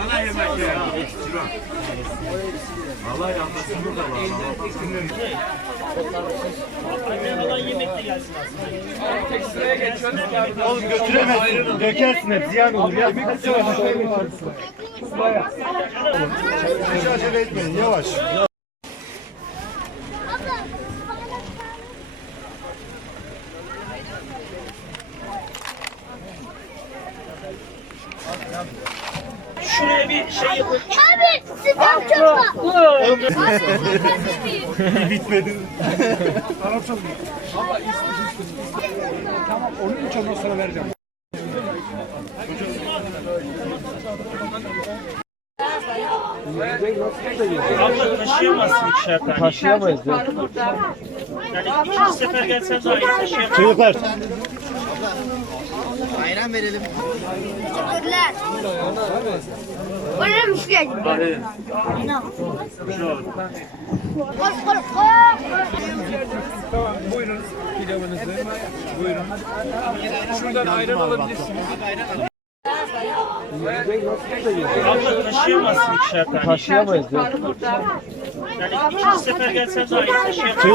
Bana yemek ya. Allah yanmasını da var. Annem olan yemek de gelsin aslında. Oğlum götüremezsin. Dökersin hep ziyan olur ya. Hiç acele etmeyin yavaş. Şuraya bir şey yapın. Abi sıcak çok var. Bitmedi. Tamam, onun için ondan sonra vereceğim. Abla taşıyamazsın ikişer tane. Taşıyamayız ya. Yani ikinci sefer gelsen daha iyi taşıyamazsın. Çocuklar. Ayran verelim. Teşekkürler. Bana bir şey geldi. Koş koş koş. Tamam, buyurun pilavınızı. Buyurun. Şuradan ayran alabilirsiniz. Abla taşıyamazsın ikişer tane. Taşıyamayız ya. Yani ikinci sefer gelsen daha iyi taşıyamazsın.